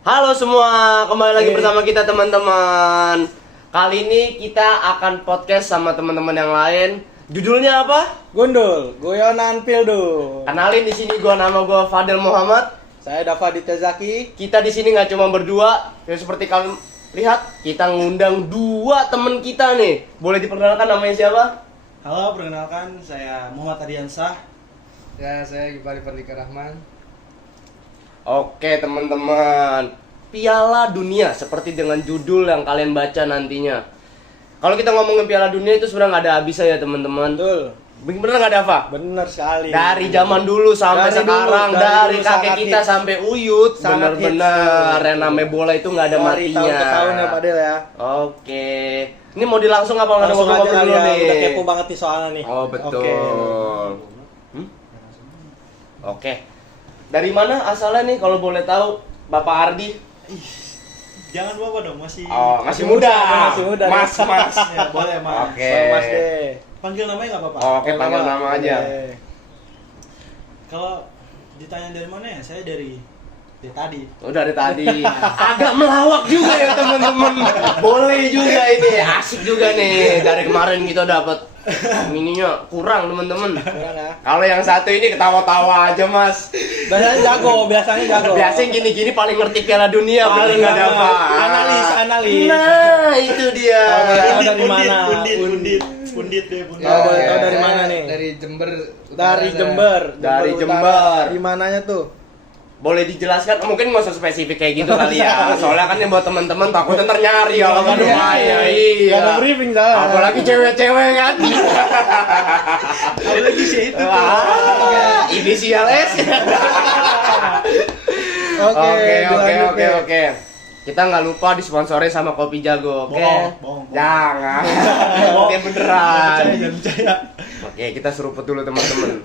Halo semua, kembali lagi bersama kita teman-teman. Kali ini kita akan podcast sama teman-teman yang lain. Judulnya apa? Gundul, Guyonan Pildu. Kenalin, di sini nama gua Fadel Muhammad. Saya Dava Ditezaki. Kita di sini nggak cuma berdua, ya seperti kalian lihat, kita ngundang dua teman kita nih. Boleh diperkenalkan namanya siapa? Halo, perkenalkan saya Muhammad Adiansah. Ya, saya Gibali Pardika Rahman. Oke teman-teman, Piala Dunia seperti dengan judul yang kalian baca nantinya. Kalau kita ngomongin Piala Dunia itu sebenarnya nggak ada habisnya ya teman-teman. Betul. Bener nggak ada, Pak? Bener sekali. Dari zaman dulu sampai Dari sekarang, dulu, dari dulu kakek sangat kita hits. sampai uyut, Sangat bener-bener hits. yang namanya bola itu nggak ada Dari matinya. tahun ke tahun ya Pak Del ya. Oke, ini mau dilangsung apa nggak ada Langsung aja ngobrol-ngobrol kali dulu ya, nih? udah kepo banget nih soalnya nih. Oh betul. Oke. Oke. Dari mana asalnya nih kalau boleh tahu, Bapak Ardi? Jangan bawa dong, masih Masih muda. Masih muda. Mas. ya, boleh Mas. Oke. Mas deh. Panggil namanya nggak apa-apa. Oke, panggil nama aja. Boleh. Kalau ditanya dari mana ya, saya dari tadi. Udah dari tadi. Agak melawak juga ya teman-teman. Boleh juga ini, asik juga nih. Dari kemarin kita dapat mininya kurang teman-teman. Kurang ya. Kalau yang satu ini ketawa-tawa aja mas. Biasanya jago. Biasanya gini-gini paling ngerti Piala Dunia, bener nggak ada apa? Analis. Nah itu dia. Tahu dari mana? Pundit deh, pundit. Oh, boleh Oke. tahu dari mana nih? Dari Jember. Dari Utara Jember. Dari Utara. Jember. Di mananya tuh? Boleh dijelaskan? Mungkin nggak usah spesifik kayak gitu kali ya. Soalnya kan yang buat teman-teman takutnya ntar nyari kalau nggak ada ya. Iya. Gak ada briefing salah. Apalagi cewek-cewek kan. Apalagi sih itu. Wah, inisial S. Oke. Kita nggak lupa disponsori sama Kopi Jago, oke? Bohong. Jangan. Oke beneran. Jangan percaya. Oke, kita seruput dulu teman-teman.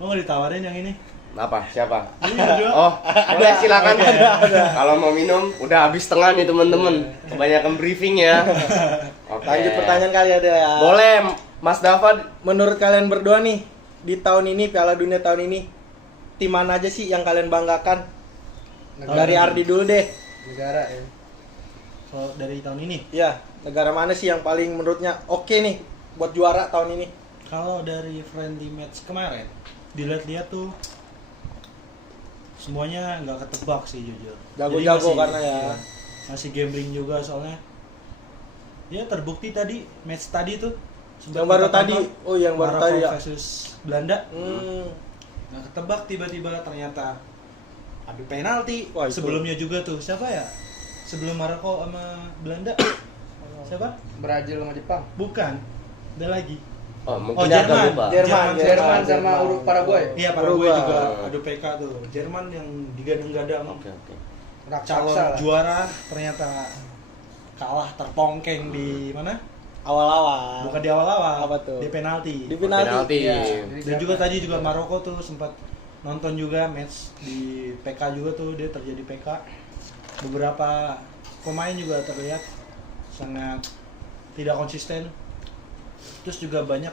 Mau nggak ditawarin yang ini? Apa? Siapa? Ini berdua. Oh, boleh silakan. Kalau mau minum, udah habis setengah nih teman-teman. Kebanyakan briefing ya. Oke. Lanjut pertanyaan kali ada ya. Boleh, Mas Dava. Menurut kalian berdua nih, di tahun ini, Piala Dunia tahun ini, tim mana aja sih yang kalian banggakan? Negara. Dari Ardi dulu deh. Negara ya. Kalau dari tahun ini, Ya, negara mana sih yang paling menurutnya oke nih buat juara tahun ini? kalau dari friendly match kemarin, dilihat-lihat tuh semuanya nggak ketebak sih jujur. Jadi Jago-jago masih- karena ya. masih gambling juga soalnya. Ya terbukti tadi match tadi tuh. sempat Yang baru kita tadi. tonton, Oh, yang baru Maroko tadi ya. versus Belanda. Nggak ketebak, tiba-tiba ternyata adu penalti. Wah, itu. Sebelumnya juga tuh siapa ya? Sebelum Maroko sama Belanda siapa? Brazil sama Jepang. Bukan. Ada lagi. Oh, Oh, mungkin agak Jerman. lupa. Jerman sama Paraguay. Iya, Paraguay Uruguay. juga adu PK tuh. Jerman yang digadang-gadang Oke. calon Raksasa lah. juara ternyata kalah terpongkeng di mana? Awal-awal. Bukan di awal-awal. Apa tuh? Di penalti. Di penalti. Iya. Jadi Dan siapa? juga tadi juga Maroko tuh sempat nonton juga match di PK juga tuh, dia terjadi PK. Beberapa pemain juga terlihat sangat tidak konsisten. Terus juga banyak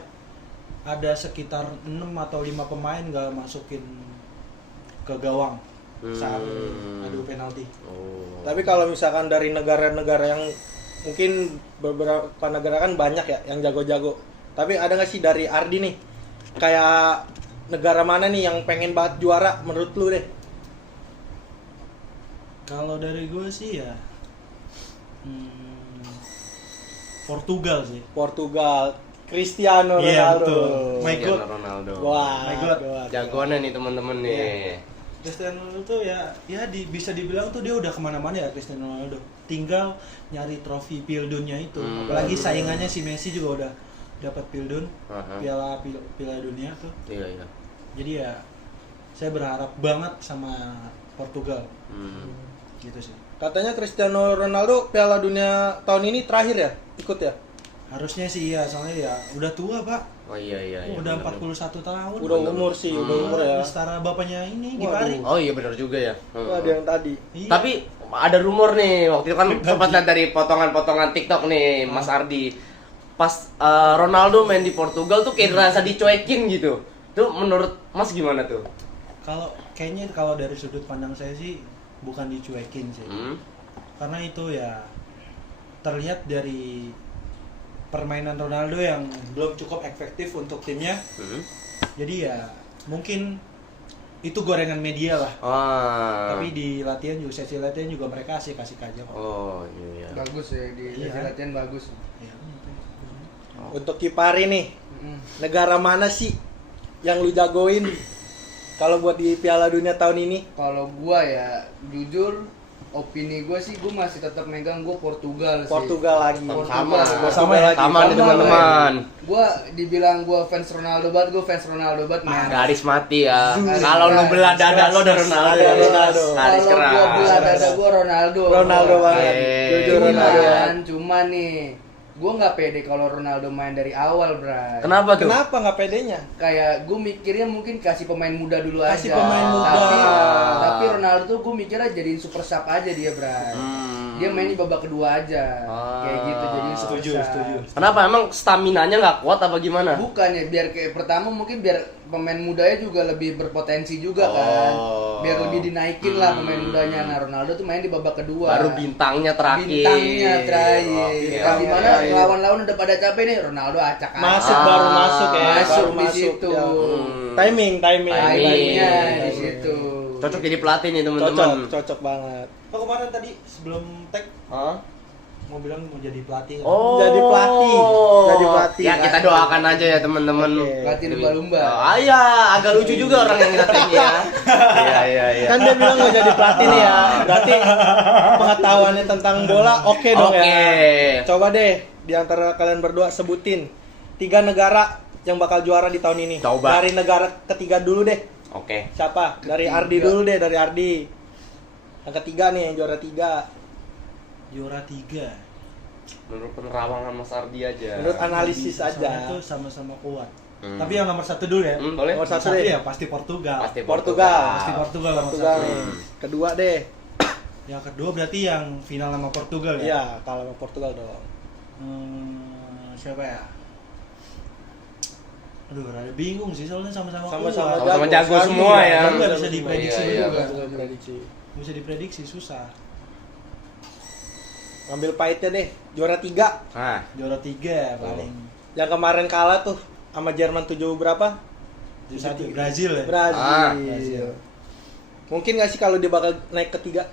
ada sekitar 6 atau 5 pemain nggak masukin ke gawang saat adu penalti. Oh. Tapi kalau misalkan dari negara-negara yang mungkin beberapa negara kan banyak ya yang jago-jago. Tapi ada nggak sih dari Ardi nih? Kayak negara mana nih yang pengen banget juara menurut lu deh? Kalau dari gue sih ya Portugal sih. Portugal, Cristiano Iya, Ronaldo. betul. My God. Cristiano Ronaldo. Wah, My God. Jagoannya nih teman-teman nih. Iya. Cristiano Ronaldo tuh bisa dibilang tuh dia udah kemana-mana ya Cristiano Ronaldo. Tinggal nyari trofi Pildunnya itu. Apalagi saingannya si Messi juga udah dapat Pildun, Aha. Piala Dunia tuh. Iya. Jadi ya saya berharap banget sama Portugal. Gitu sih. Katanya Cristiano Ronaldo Piala Dunia tahun ini terakhir ya ikut ya? Harusnya sih iya, soalnya ya udah tua, Pak. Oh iya. Udah bener. 41 tahun. Udah umur sih, udah umur ya. Setara bapaknya ini Waduh. Gipari. Oh iya benar juga ya. Itu ada yang tadi. Iya. Tapi ada rumor nih, waktu itu kan sempat lihat dari potongan-potongan TikTok nih, Mas Ardi. Pas Ronaldo main di Portugal tuh kayak rasa dicuekin gitu. Tuh menurut Mas gimana tuh? Kalau kayaknya kalau dari sudut pandang saya sih bukan dicuekin sih. Karena itu ya terlihat dari permainan Ronaldo yang belum cukup efektif untuk timnya. Jadi ya mungkin itu gorengan media lah. Tapi di latihan juga, sesi latihan juga mereka kasih aja kok. Oh iya. Bagus ya di Iya. sesi latihan bagus. Iya. Untuk Kipari nih, negara mana sih yang lu jagoin kalau buat di Piala Dunia tahun ini? Kalau gua ya jujur opini gua sih gua masih tetap megang gua Portugal sih. Portugal lagi. Sama. Sama lagi. Sama nih Sama, teman-teman. Gua dibilang gua fans Ronaldo banget, gua fans Ronaldo banget. men. Garis mati ya. Kalau lu belah dada lo dari Ronaldo. Ada Ronaldo. Garis Kalau keras. gua belah dada gua Ronaldo. Ronaldo banget. Oke. Jujur Ronaldo. Cuman nih, gua nggak pede kalau Ronaldo main dari awal, Bray. Kenapa tuh? Kenapa nggak pedenya? Kayak gue mikirnya mungkin kasih pemain muda dulu Kasih aja. pemain muda. Tapi Ronaldo tuh gue mikirnya jadiin super sub aja dia, Bray. Dia main di babak kedua aja. Kayak gitu jadiin super sub. Setuju. Kenapa emang staminanya nggak kuat apa gimana? Bukannya biar kayak pertama mungkin biar pemain mudanya juga lebih berpotensi juga kan. Biar lebih dinaikin lah pemain mudanya. Nah, Ronaldo tuh main di babak kedua. Baru bintangnya terakhir. Bintangnya terakhir. Oke, Nah, oke. dimana lawan-lawan udah pada capek nih, Ronaldo acak Masuk baru masuk ya. Masuk baru di situ. ya. Timing. Timingnya di situ. Cocok jadi pelatih nih Cocok, teman-teman. cocok banget. Oh kemarin tadi sebelum tag Hah? mau bilang mau jadi pelatih. Oh. Jadi pelatih. Jadi pelatih. Ya kita doakan aja ya teman-teman. Oke. Pelatih lumba-lumba. Oh, iya, agak lucu juga orang yang kita tag ya. Iya. Kan dia bilang mau jadi pelatih nih ya. Berarti pengetahuannya tentang bola oke dong ya. Oke. Coba deh di antara kalian berdua sebutin 3 negara yang bakal juara di tahun ini. Coba. Dari negara ketiga dulu deh. Oke. Siapa? Dari Ketiga. Ardi dulu deh, dari Ardi. Yang ketiga nih, yang juara 3. Juara 3. Menurut penerawangan Mas Ardi aja. Menurut analisis Soalnya aja. itu sama-sama kuat. Tapi yang nomor 1 dulu ya. Boleh? Nomor Nomor 1 1 deh. ya pasti Portugal. Pasti Portugal. Pasti Portugal nomor Portugal 1. nih. Kedua deh. Yang kedua berarti yang final sama Portugal ya. Iya, kalau sama Portugal dong. Siapa ya? Aduh, rada bingung sih soalnya sama-sama Sama-sama kuat. Sama-sama jago Kan semua juga. ya. Tapi nggak bisa diprediksi Iya, juga. Bisa diprediksi. Bisa diprediksi susah. Ngambil pahitnya deh, juara 3. Nah, Juara 3 paling. Yang kemarin kalah tuh sama Jerman 7 berapa? Satu Brazil ya. Brazil. Brazil. Mungkin nggak sih kalau dia bakal naik ketiga?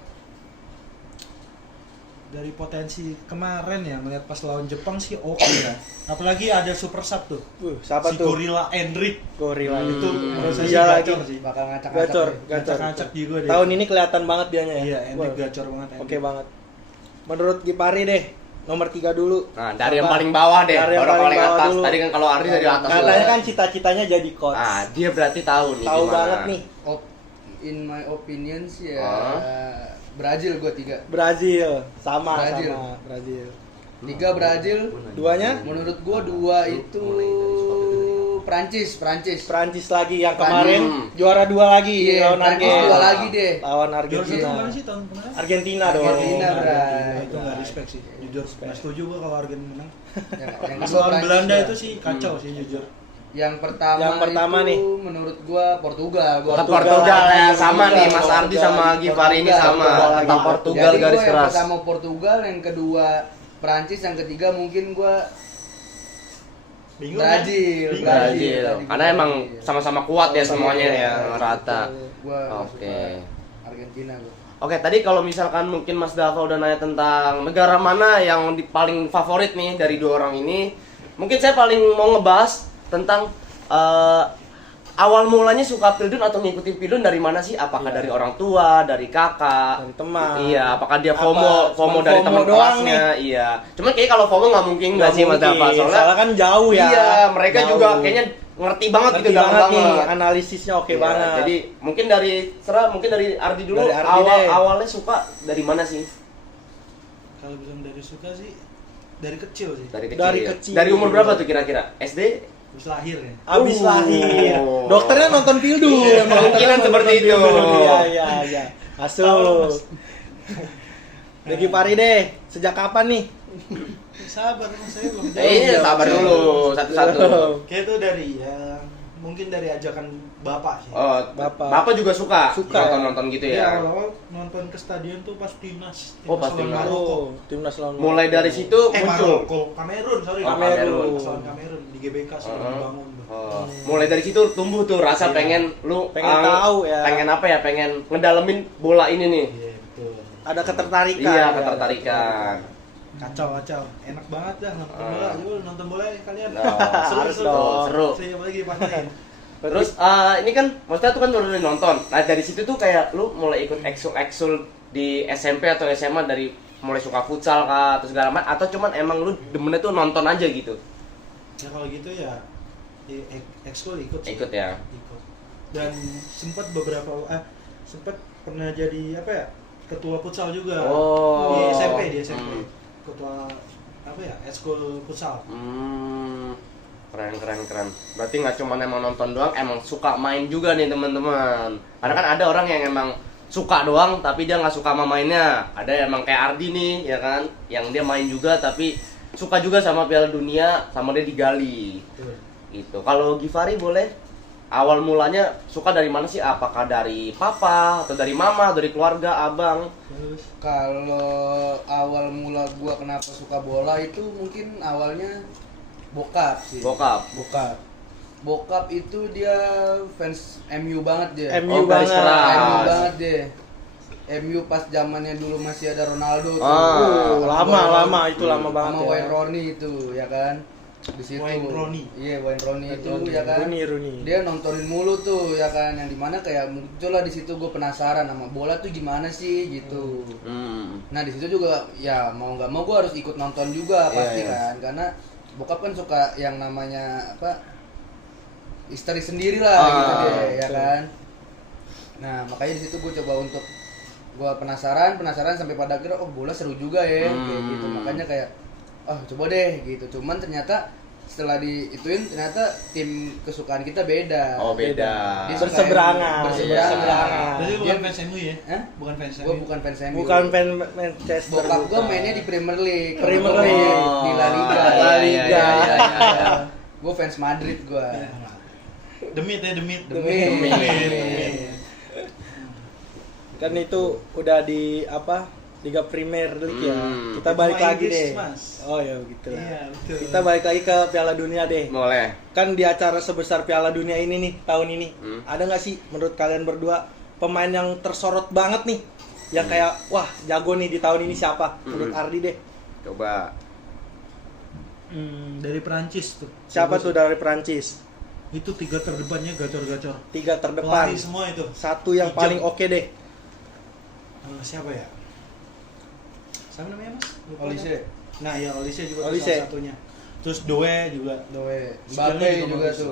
Dari potensi kemarin ya melihat pas lawan Jepang sih oke ya. Apalagi ada super sub tuh. Siapa Si tuh? Gorilla Enric Gorilla itu menurut saya sih Iya gacor lagi. sih. Bakal ngacak-ngacak. Gacor, ya. gacor. Ngacak-ngacak juga dia. Tahun ini kelihatan banget dianya ya. Iya, Enric Wah, gacor banget. Oke banget. Menurut Gipari deh, nomor 3 dulu. nah dari yang Siapa? paling bawah deh, Dari yang baru paling paling bawah atas. dulu. Tadi kan kalau Ardi dari atas. Katanya dulu. kan cita-citanya jadi coach. Ah, dia berarti tahu nih. Tahu gimana. banget nih. In my opinion sih ya Ah. Brazil gua 3. Brazil, sama Brazil. sama Brazil. 3 Brazil. Duanya Menurut gua 2 itu Prancis. Prancis lagi yang Prancis. kemarin juara 2 lagi Iya, lawan Prancis Argentina. 2 lagi deh. Lawan Juara satu Argentina. mana sih tahun kemarin? Argentina dong. Argentina, Bray. Itu nggak respect sih. Jujur nggak setuju gua kalau Argentina menang. Yang Pas kedua lawan Prancis Belanda ya. itu sih kacau sih jujur. Yang pertama itu nih. menurut gua Portugal. Tetap Portugal ya, sama Portugal, nih Mas Ardi sama Givari ini sama. Portugal lagi. Tentang Portugal Jadi garis gua yang keras. pertama Portugal, yang kedua Prancis, yang ketiga mungkin gua Bingung Brazil. kan? Brazil. Karena emang sama-sama kuat ya semuanya ya, rata. Gua Oke. suka Argentina gua. Oke, tadi kalau misalkan mungkin Mas Dava udah nanya tentang negara mana yang paling favorit nih dari 2 orang ini, mungkin saya paling mau ngebahas tentang awal mulanya suka Pildun atau ngikutin Pildun dari mana sih? Apakah dari orang tua, dari kakak, Dari teman. Iya, apakah dia Apa, FOMO cuman dari FOMO teman doang kelasnya? Iya. Cuman kayak kalau FOMO nggak mungkin nggak sih Mas Dava? mungkin. Soalnya Soalnya kan jauh ya. Iya, mereka Jauh. juga kayaknya ngerti banget Ngerti gitu, dalam banget nih, banget. analisisnya oke Iya, banget. Jadi mungkin dari Ardi dulu. Dari Ardi deh. Awalnya suka dari mana sih? Kalau bilang dari suka sih dari kecil sih. Dari kecil. Dari ya? kecil. Dari umur berapa tuh kira-kira? SD? Habis lahir ya. Abis lahir. Oh. Dokternya nonton Pildu. Iya, Emang kemungkinan dokternya seperti nonton itu. Pildu. Iya. Masuk. Degi Pari deh, sejak kapan nih? Sabar mas saya belum Iya, sabar dulu satu-satu. Kayak itu dari ya mungkin dari ajakan bapak sih. Oh, Bapak juga suka Suka, nonton gitu Dia ya. awal-awal nonton ke stadion tuh pas timnas. Oh, pas lawan timnas. Maroko. Oh, timnas lawan Mulai dari situ muncul. Maroko, Kamerun, sorry. Oh, Kamerun. Pas lawan Kamerun di GBK sudah dibangun tuh. Oh, mulai dari situ tumbuh tuh rasa Iya. pengen lu Pengen tahu ya. Pengen apa ya? Pengen ngedalemin bola ini nih. Iya, betul. Ada ketertarikan. Iya, ya. ketertarikan. Kacau, enak banget dah nonton bola. Ayo nonton bola ya kalian. Nah, harus dong. Seru. Saya apalagi dipantain. Terus ini kan maksudnya tuh kan baru nonton. Nah, dari situ tuh kayak lu mulai ikut ekskul di SMP atau SMA dari mulai suka futsal kah atau segala macam atau cuman emang lu demennya tuh nonton aja gitu. Ya kalau gitu ya di ekskul ikut sih. Ikut ya. Ikut. Dan sempat sempat pernah jadi apa ya? Ketua futsal juga. Oh. Di SMP. Hmm. Ketua apa ya? Ekskul futsal. Keren. Berarti nggak cuma emang nonton doang, emang suka main juga nih teman-teman. Karena kan ada orang yang emang suka doang, tapi dia nggak suka sama mainnya. Ada yang emang kayak Ardi nih, ya kan, yang dia main juga tapi suka juga sama Piala Dunia, sama dia digali. Betul. Gitu. Kalau Givari boleh, awal mulanya suka dari mana sih? Apakah dari papa atau dari mama, dari keluarga, abang? Terus Kalau awal mula gua kenapa suka bola itu mungkin awalnya bokap sih. Bokap. Bokap itu dia fans MU banget dia. MU garis banget. keras. MU banget dia. MU pas zamannya dulu masih ada Ronaldo tuh. Ah, Lama itu lama Sama banget ya. Wayne Rooney itu, ya kan? Di situ. Wayne Rooney. Iya, Wayne Rooney itu ya kan. Rooney. Dia nontonin mulu tuh ya kan, yang dimana kayak muncul lah di situ gue penasaran sama bola tuh gimana sih gitu. Nah di situ juga ya mau nggak mau gue harus ikut nonton juga pasti Iya. kan, karena bokap kan suka yang namanya apa history sendiri lah gitu deh ya betul. kan. Nah makanya di situ gue coba untuk gue penasaran sampai pada akhirnya oh bola seru juga ya kayak gitu, makanya kayak oh coba deh gitu. Cuman ternyata setelah diituin ternyata tim kesukaan kita beda. Oh, beda. Dia suka Berseberangan. Berseberangan. Berarti Dia- bukan fans MU ya? Hah? Bukan fans MU. Gue bukan fans MU. Bukan fan Manchester. Bokap gue bukan. mainnya di Premier League. Premier Kalau gua mainnya League. di La Liga. La Liga. Gue fans Madrid gue. Ya, Demit. Kan itu udah di apa? Liga Premier League ya. Kita Itu balik mah lagi Inggris, deh. Mas. Oh ya gitu lah. Iya, betul. Kita balik lagi ke Piala Dunia deh. Boleh. Kan di acara sebesar Piala Dunia ini nih tahun ini, ada nggak sih menurut kalian berdua pemain yang tersorot banget nih, yang kayak wah jago nih di tahun ini siapa? Menurut Ardi deh. Coba. Dari Perancis tuh. Siapa tuh dari Perancis? Itu 3 terdepannya gacor-gacor. 3 terdepan. Pelari semua itu. Satu yang Hijau. paling oke deh. Siapa ya? Siapa namanya Mas? Lupa Olise. kan? Nah ya Olise juga tuh Olise. salah satunya. Terus Doe juga. Doe. Skillnya Mbappe juga juga bagus. tuh.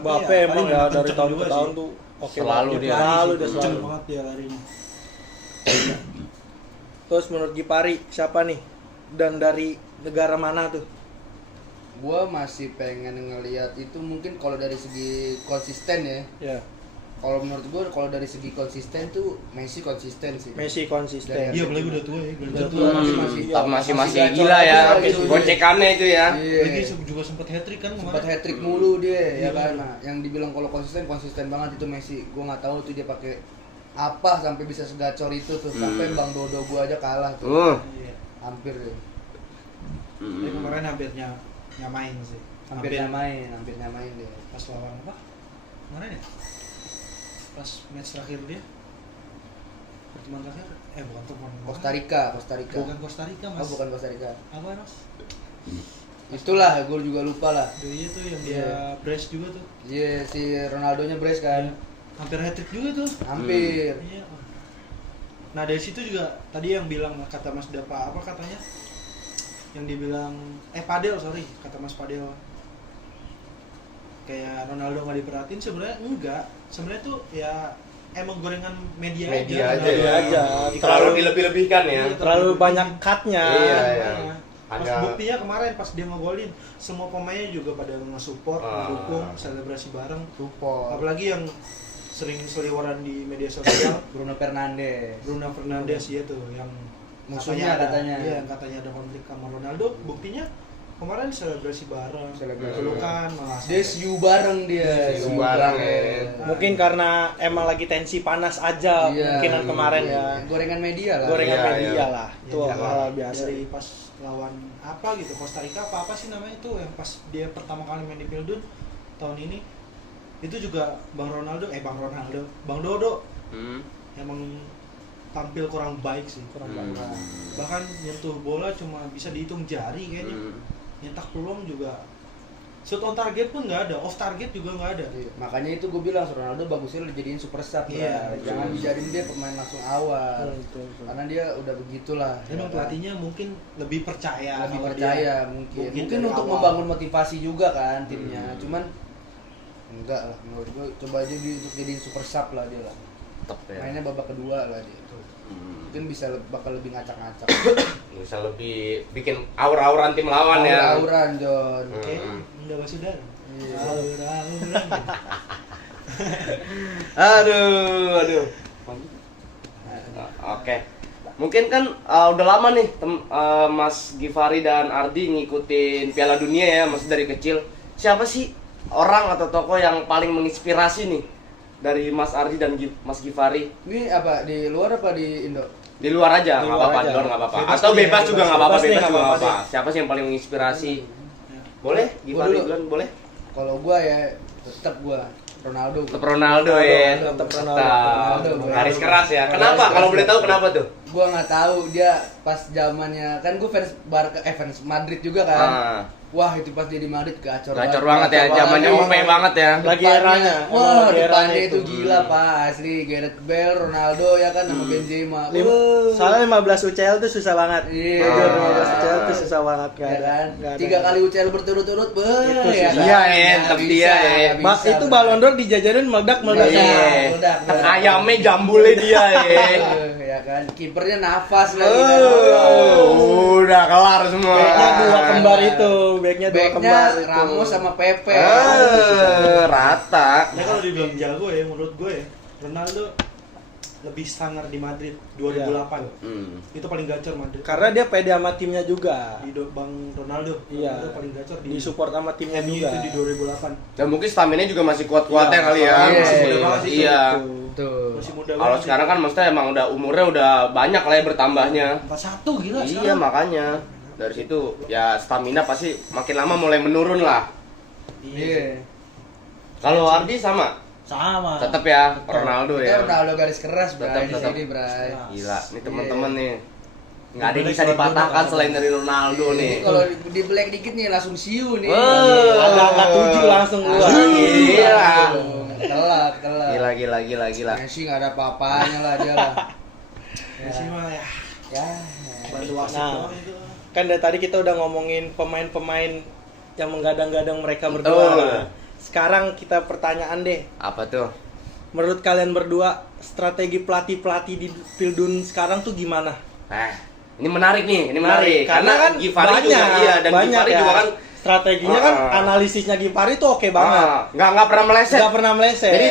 Bape ya, emang paling ya dari kenceng tahun juga ke tahun sih. tuh oke Selalu banget. dia. Selalu dia Kenceng selalu. banget dia larinya. Terus menurut Gipari siapa nih? Dan dari negara mana tuh? Gua masih pengen ngelihat itu mungkin kalau dari segi konsisten ya. Ya, Kalau menurut gua kalau dari segi konsisten tuh Messi konsisten sih. Messi konsisten. Dan- Iya, apalagi udah tua ya. Udah tua masih Tapi masih masih gacor gila ya, aja gitu. gocekannya itu ya. Iya. Lagi juga sempat hat-trick kan Sempat kemarin. hat-trick mulu dia Iya, ya kan. iya. Nah, yang dibilang kalau konsisten banget itu Messi. Gua nggak tahu tuh dia pakai apa sampai bisa segacor itu tuh. Sampai Bang Dodo gua aja kalah tuh. Iya. Hampir deh. Tapi kemarin hampirnya nyamain sih. Hampir nyamain deh. Pas lawan apa? Kemarin ya? Pas match terakhir dia. Pertemuan terakhir? Bukan pertemuan. Costa Rica. Bukan Costa Rica, Mas. Oh, bukan Costa Rica. Apa, Mas? Itulah, gue juga lupa lah. Iya tuh yang dia Iya. brace juga tuh. Iya, si Ronaldonya brace kan. Hampir hat-trick juga tuh. Hampir. Iya. Nah, dari situ juga tadi yang bilang kata Mas Dapa apa katanya? Yang dibilang Padel, sorry, kata Mas Padel. Kayak Ronaldo nggak diperhatiin, sebenarnya enggak. Sebenarnya tuh ya emang gorengan media aja. Media Media aja. Terlalu dilebih-lebihkan ya. Iya, Terlalu banyak cutnya. Iya, iya. Makanya. Pas Ada- buktinya kemarin pas dia ngegolin, semua pemainnya juga pada nge-support, mendukung, selebrasi bareng. Support. Apalagi yang sering seliweran di media sosial, Bruno Fernandes. Bruno Fernandes ya tuh yang Musuhnya katanya. Iya, yang katanya ada konflik sama Ronaldo. Buktinya kemarin selebrasi bareng, Selebrasi. pelukan malah. Dia siu bareng dia. Siu bareng, ya. Mungkin karena emang lagi tensi panas aja Iya. mungkinan kemarin ya. Gorengan media lah. Gorengan Iya, media iya. lah. Itu Ya, hal biasa. dari pas lawan apa gitu Costa Rica apa sih namanya itu yang pas dia pertama kali main di Pildun tahun ini itu juga Bang Dodo emang tampil kurang baik sih, kurang baik. Bahkan nyentuh bola cuma bisa dihitung jari kayaknya. Nyetak peluang juga shoot on target pun nggak ada, off target juga nggak ada. Iya, makanya itu gue bilang Ronaldo bagusnya dijadiin super sub Iya, lah. Jangan dijadiin dia pemain langsung awal. Betul. Karena dia udah begitulah. Emang pelatihnya mungkin lebih percaya lebih sama percaya dia. mungkin dari untuk awal. membangun motivasi juga kan timnya. Cuman enggak lah menurut gue, coba aja untuk jadiin super sub lah dia lah. Tetep ya. Mainnya babak kedua lah dia. Mungkin bisa bakal lebih ngacak-ngacak. Bisa lebih bikin aura-auran tim lawan ya. Aura-auran John. Oke, udah Basudara. Iya. Aura-auran. Aduh. Oke. Mungkin kan udah lama nih Mas Givari dan Ardi ngikutin Piala Dunia ya, masih dari kecil. Siapa sih orang atau tokoh yang paling menginspirasi nih dari Mas Ardi dan Mas Givari? Ini apa di luar apa di Indo? Di luar aja, Di nggak luar apa-apa, aja. di luar nggak apa-apa. Bebas Atau deh, bebas juga nggak apa-apa, bebas deh, bebas nggak juga nggak apa-apa apa. Siapa sih yang paling menginspirasi? Ya. Boleh, Givari dulu. duluan, boleh? Kalau gua ya tetap gua Ronaldo. Tetap Ronaldo ya. Tetap Ronaldo. Ronaldo. Garis keras ya. Kenapa? Garis Kalau keras. boleh tahu kenapa tuh? Gua nggak tahu dia pas zamannya kan gua fans fans Madrid juga kan. Ah. Wah itu pas dia di Madrid gacor Gacor banget ya, Gacor zamannya banget. OP banget ya. Lagi Depannya- eranya. Wah Emang lagi depannya eranya itu itu. gila pak asli Gareth Bale, Ronaldo ya kan sama Benzema. Soalnya 15 UCL tuh susah banget. Iya. Jujur, Ah. 15 UCL tuh susah banget Ya kan? Nggak ada. 3 kali UCL berturut-turut Itu ya susah. kan? Iya, ya, Nggak tetap bisa, dia, ya. nggak bisa, Itu Ballon d'Or dijajarin meledak-meledak. Iya. Iya. Meledak. Ayamnya jambulnya dia ya. Ya kan? Kipernya nafas lagi kan. Udah kelar semua. Backnya dua kembar itu, backnya dua Backnya kembar itu. Ramos sama Pepe. Rata. Ya kalau dibilang jago ya menurut gue ya Ronaldo lebih sangar di Madrid 2008. Itu paling gacor Madrid. Karena dia pede sama timnya juga. Bang Ronaldo. Iya. Ronaldo paling gacor Di support sama timnya MU juga. itu di 2008. Dan mungkin stamina juga masih kuat-kuatnya Iya. kali ya. Iya. Masih Muda banget sih, Iya. Tuh. Masih muda Kalau banget. sekarang kan maksudnya emang udah umurnya udah banyak lah ya bertambahnya. 41 gila Iya, sekarang. makanya dari situ ya stamina pasti makin lama mulai menurun lah. Iya. Kalau Ardi sama, Sama. tetap ya Ronaldo Kita ya. Ronaldo garis keras Bray di Tetap. sini Bray. Gila, nih teman-teman nih. Nggak ada yang Black bisa Barcelona dipatahkan kan. selain dari Ronaldo Ini nih. kalau di black dikit nih langsung siu nih. Wah. Ada angka 7 langsung keluar. Gila. Telak. Gila. Messi nggak ada apa-apanya lah dia lah. Messi mah ya Ya. bantu wasit Nah. doang itu. Kan dari tadi kita udah ngomongin pemain-pemain yang menggadang-gadang mereka Betul. berdua. Sekarang kita pertanyaan deh. Apa tuh? Menurut kalian berdua, strategi pelatih-pelatih di Pildun sekarang tuh gimana? Ini menarik nih, ini menarik. Karena kan Givari banyak, juga iya dan banyak Givari ya. juga kan Strateginya kan analisisnya Givari tuh oke banget. nggak pernah meleset. Nggak pernah meleset. Jadi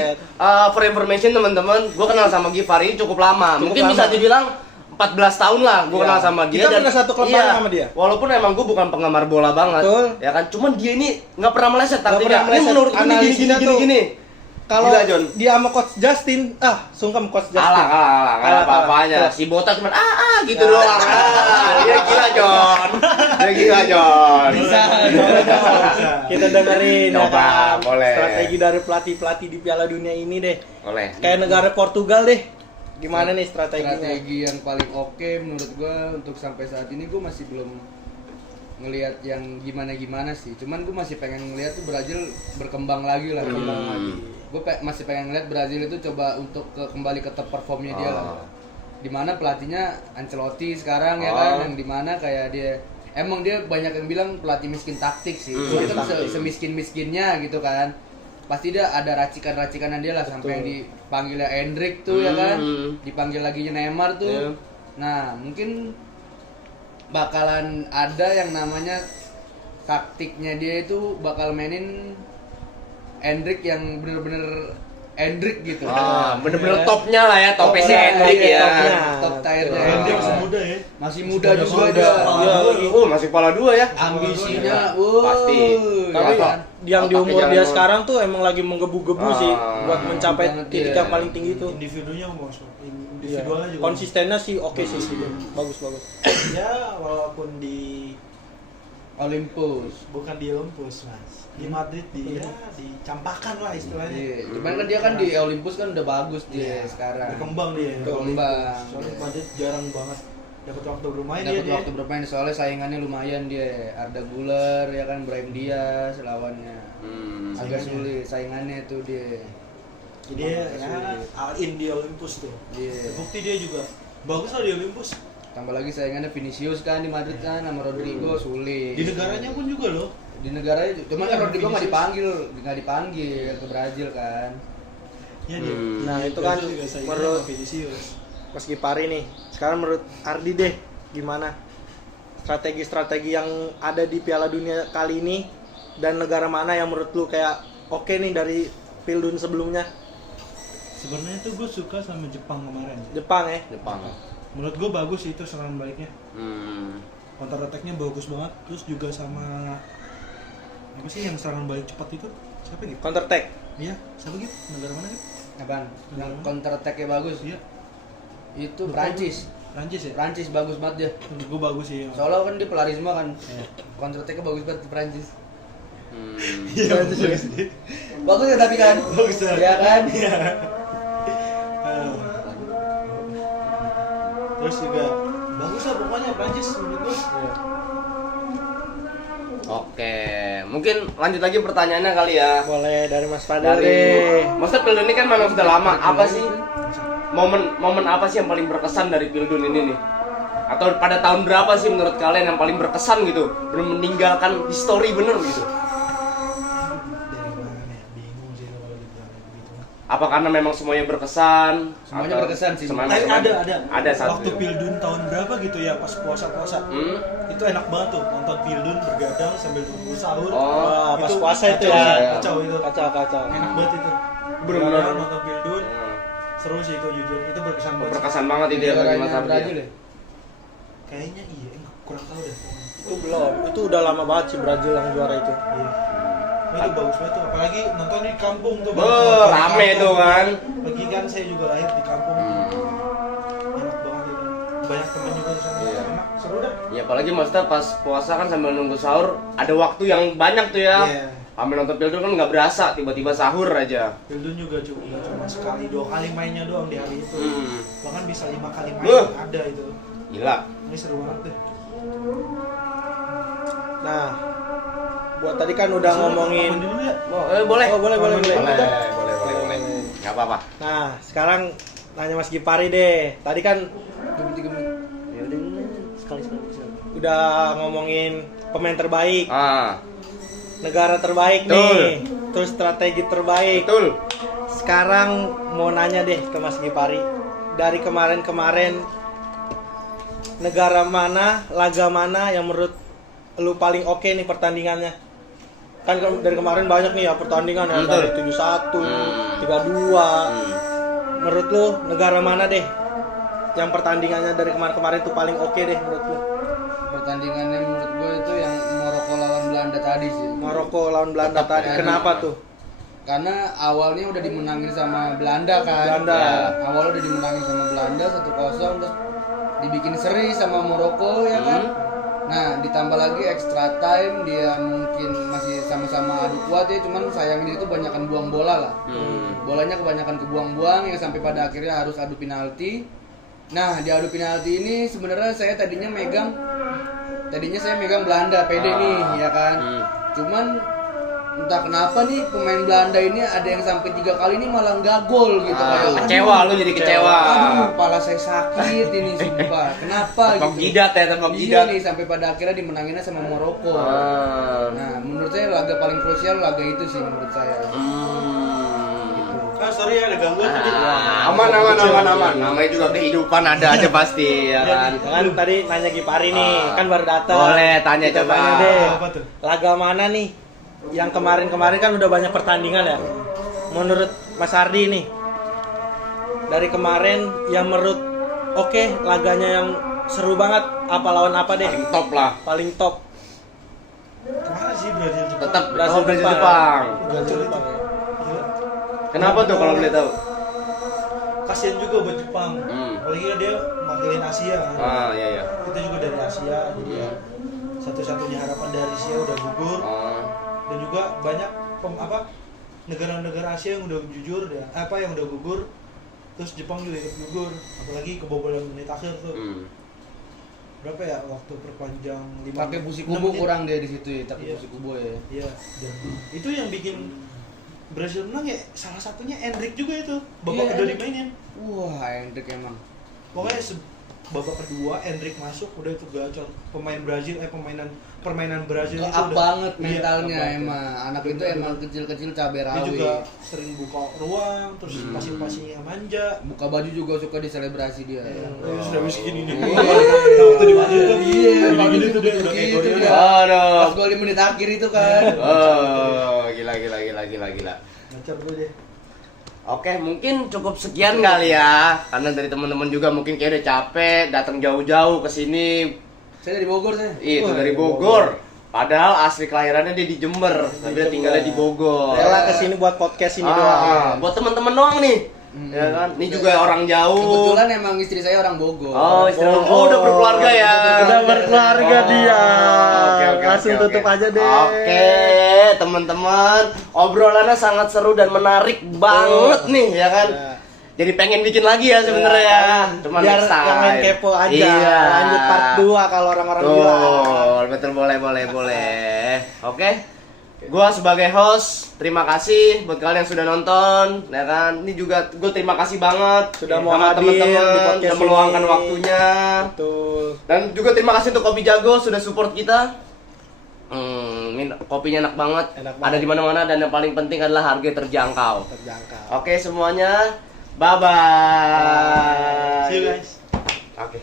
for information teman-teman, gue kenal sama Givari cukup lama. Cukup Mungkin lama. bisa dibilang 14 tahun lah gue Iya. kenal sama dia. Kita pernah satu klub bareng sama dia. Walaupun emang gue bukan penggemar bola banget, Betul. ya kan. Cuman dia ini nggak pernah meleset. Nggak Taktiknya. pernah meleset. Ini menurut gue Analisisnya tuh. gini. Kalau Gila, John. dia sama coach Justin, sungkem coach Justin. Kalah, nggak ada apa-apanya. Kalah. Si Botak cuman gitu doang. Dia gila John. Dia gila John. Bisa. Kita dengerin ya Coba, kan. boleh. Strategi dari pelatih-pelatih di Piala Dunia ini deh. Boleh. Kayak negara Portugal deh. Gimana nih strateginya? Strategi yang paling oke menurut gua untuk sampai saat ini gua masih belum ngelihat yang gimana sih. Cuman gua masih pengen ngelihat tuh Brazil berkembang lagi lah. Gue masih pengen ngeliat Brazil itu coba untuk kembali ke top performnya dia lah. Dimana pelatihnya Ancelotti sekarang ya kan, yang dimana kayak dia emang dia banyak yang bilang pelatih miskin taktik sih. Cuman kan semiskin-miskinnya gitu kan. Pasti dia ada racikan-racikanan dia lah. Sampai yang dipanggilnya Endrick tuh ya kan, dipanggil lagi Neymar tuh. Nah mungkin bakalan ada yang namanya taktiknya dia itu bakal mainin Endrick yang bener-bener Endrick gitu. Bener-bener topnya lah ya, topnya si Endrick ya. Top tiernya Dia Endrick. masih muda ya. Masih Masih muda Udah juga bagus, dia. kepala dua. Oh, masih kepala 2 ya. Ambisinya, Pasti. Tapi Apa? yang di Otaknya umur jangan dia mau- sekarang tuh emang lagi menggebu-gebu sih buat mencapai banget titik dia. yang paling tinggi itu. Individunya bos, Iya. individualnya juga. Konsistennya sih oke sih gitu. Bagus. Ya walaupun di Olympus. bukan di Olympus mas, di Madrid dia dicampakkan lah istilahnya. Iya. Cuman kan dia kan di Olympus kan udah bagus dia sekarang. Berkembang dia. Berkembang. Soalnya Madrid jarang banget dapat waktu bermain Dapat dia. waktu bermain soalnya saingannya lumayan dia. Arda Güler ya kan, Brahim Diaz lawannya. Agak Saingannya. sulit saingannya tuh dia. Jadi ya all in di Olympus tuh. Iya. Terbukti dia juga bagus lah di Olympus. Tambah lagi saingannya Vinicius kan di Madrid kan sama Rodrigo sulit. Di negaranya pun juga loh. Di negaranya cuma Iya, kan Rodrigo Vinicius. nggak dipanggil ke Brazil kan. Ya dia. Nah, itu kan juga saingannya menurut sama Vinicius. Mas Gipari nih. Sekarang menurut Ardi deh, gimana strategi-strategi yang ada di Piala Dunia kali ini dan negara mana yang menurut lu kayak oke nih dari Pildun sebelumnya? Sebenarnya tuh gue suka sama Jepang kemarin. Jepang ya. Jepang. Menurut gue bagus itu serangan baliknya. Hmm. Counter attack-nya bagus banget. Terus juga sama apa sih yang serangan balik cepat itu? Siapa gitu? Counter attack. Iya, siapa gitu? Negara mana gitu? Apaan? Yang counter attack-nya bagus. Iya, Itu Prancis. Prancis ya. Prancis bagus banget dia. Menurut gue bagus sih. Soalnya kan dia pelari semua kan. Iya. Counter attack-nya bagus banget di Prancis. Iya, bagus sih. Bagus ya tapi kan? Bagus ya. Iya kan? Iya. Ah. Terus juga bagus lah pokoknya Prancis menurut gue. Iya. Oke, mungkin lanjut lagi pertanyaannya kali ya. Boleh dari Mas Fadel Dari deh. Maksudnya Pildun ini kan memang sudah lama. Apa sih momen apa sih yang paling berkesan dari Pildun ini nih? Atau pada tahun berapa sih menurut kalian yang paling berkesan gitu? Bener meninggalkan histori bener gitu. Dari mana ya? Bingung sih kalau dibilang gitu. Apa karena memang semuanya berkesan? Semuanya Atau berkesan sih. semuanya- Tapi ada. Ada satu. Waktu Pildun tahun berapa gitu ya pas puasa-puasa. Itu enak banget tuh nonton Pildun bergadang sambil tunggu sahur. Oh, Wah, pas puasa itu kacau ya. sih, Kacau itu. Kacau. Enak banget itu. Bener-bener. Bergadang, nonton Pildun. Seru sih itu jujur. Itu berkesan banget. Berkesan banget itu ya bagi Mas Negaranya Abdi. Brazil ya. ya? Kayaknya iya, kurang tahu deh. Itu belum. Itu udah lama banget sih Brazil yang juara itu. Iya. Nah, itu bagus banget tuh, apalagi nonton di kampung tuh. Rame tuh kan. Lagi kan saya juga lahir di kampung. Enak banget itu. Banyak teman juga di sana. Iya. Enak, seru dah. Ya apalagi maksudnya pas puasa kan sambil nunggu sahur ada waktu yang banyak tuh ya. Iya. Ambil nonton Pildun kan nggak berasa, tiba-tiba sahur aja. Pildun juga cuma sekali, 2 kali mainnya doang di hari itu. Bahkan bisa 5 kali main Buh. ada itu. Gila. Ini seru banget deh. Nah, buat tadi kan udah ngomongin. Kapan dulu ya? Boleh. Oh, boleh. Boleh. Nggak apa-apa. Nah, sekarang nanya Mas Gipari deh. Tadi kan 23 menit. Ya udah sekali. udah ngomongin pemain terbaik, negara terbaik Betul. nih, terus strategi terbaik. Betul. Sekarang mau nanya deh ke Mas Gipari. Dari kemarin-kemarin negara mana, laga mana yang menurut lu paling oke nih pertandingannya? Kan dari kemarin banyak nih ya pertandingan ya, Betul. dari 7-1, 3-2. Menurut lu negara mana deh yang pertandingannya dari kemarin-kemarin tuh paling oke deh menurut lu? Pertandingannya menurut gue itu yang Maroko lawan Belanda tadi sih. Maroko lawan Belanda tadi. Tadi. Kenapa tuh? Karena awalnya udah dimenangin sama Belanda kan. Belanda. Ya, awalnya udah dimenangin sama Belanda 1-0 terus dibikin seri sama Maroko ya kan. Nah, ditambah lagi extra time dia mungkin masih sama-sama adu kuat ya, cuman sayangnya itu banyakan buang bola lah. Bolanya kebanyakan kebuang-buang yang sampai pada akhirnya harus adu penalti. Nah, di adu penalti ini sebenarnya saya tadinya saya megang Belanda pede nih ya kan. Cuman entah kenapa nih pemain Belanda ini ada yang sampai 3 kali ini malah nggak gol gitu kayak Kecewa lu jadi kecewa. aduh kepala saya sakit ini sumpah kenapa Tepok gitu jidat ya, tepok iya jidat. nih sampai pada akhirnya dimenanginnya sama Maroko. Ah. Nah menurut saya laga paling krusial laga itu sih menurut saya. Ah, sorry ya ada gangguan tadi. Aman. Namanya juga kehidupan ada aja pasti ya kan. Kan tadi nanya Gipari nih, kan baru datang. Boleh, tanya Kita coba. tanya deh. Apa tuh? Laga mana nih? Yang kemarin-kemarin kan udah banyak pertandingan ya. Menurut Mas Ardi nih, dari kemarin yang menurut oke laganya yang seru banget. Apa lawan apa deh? Paling top lah. Paling top. Kemana sih Brazil Jepang? Tetap Brazil, Brazil Jepang. Jepang. Brazil Jepang. Gila. Kenapa tuh kalau boleh tahu? Kasian juga buat Jepang. Apalagi kan dia mewakilin Asia kan. Ah, iya iya. Kita juga dari Asia, jadi ya satu-satunya harapan dari Asia udah gugur. Ah. Dan juga banyak negara-negara Asia yang udah jujur ya, yang udah gugur. Terus Jepang juga ikut gugur, apalagi kebobolan menit akhir tuh. Berapa ya waktu perpanjang 5 Pakai busi kubu kurang dia di situ ya, tapi Iya. busi kubu ya. Iya, dan itu yang bikin Brazil menang ya, salah satunya Endrick juga itu. Babak Iya, kedua Endrick. dimainin. Wah, Hendrik emang. Pokoknya babak kedua Endrick masuk udah itu gacor. Permainan Brazil itu Up udah banget iya, mentalnya up banget. emang. Anak itu Bener-bener. emang kecil-kecil cabai Dia juga rawit. sering buka ruang, terus passing-passingnya manja. Buka baju juga suka diselebrasi dia. Sudah miskin ini. Iya. Waktu di Madrid tuh. Iya, Gini-gini tuh dia udah kayak gitu gorila. dia. Aduh. Pas gol di menit akhir itu kan. Oh, gila. Gacor tuh dia. Oke, mungkin cukup sekian kali ya. Karena dari teman-teman juga mungkin kayak udah capek datang jauh-jauh ke sini. Saya dari Bogor saya. Itu Wah, dari dari Bogor. Padahal asli kelahirannya dia di Jember, tapi dia tinggalnya di Bogor. Rela kesini buat podcast ini doang. Buat teman-teman doang nih. Ya kan? Ini juga orang jauh. Kebetulan emang istri saya orang Bogor. Oh, udah berkeluarga ya. Udah berkeluarga dia. Oke, Langsung oke. tutup aja deh. Oke, teman-teman, obrolannya sangat seru dan menarik banget nih, ya kan? Ya. Jadi pengen bikin lagi ya sebenarnya ya. Cuman Biar next time. yang main kepo aja. Iya. Lanjut part 2 kalau orang-orang bilang. Betul, boleh. Oke. Gua sebagai host, terima kasih buat kalian yang sudah nonton, ya kan? Ini juga gue terima kasih banget Sudah mau sama hadir di teman-teman podcast yang meluangkan ini. waktunya. Betul. Dan juga terima kasih untuk Kopi Jago sudah support kita. Kopinya enak banget. Enak Ada banget. di mana-mana dan yang paling penting adalah harga terjangkau. Terjangkau. Oke semuanya, bye bye. See you guys. Oke.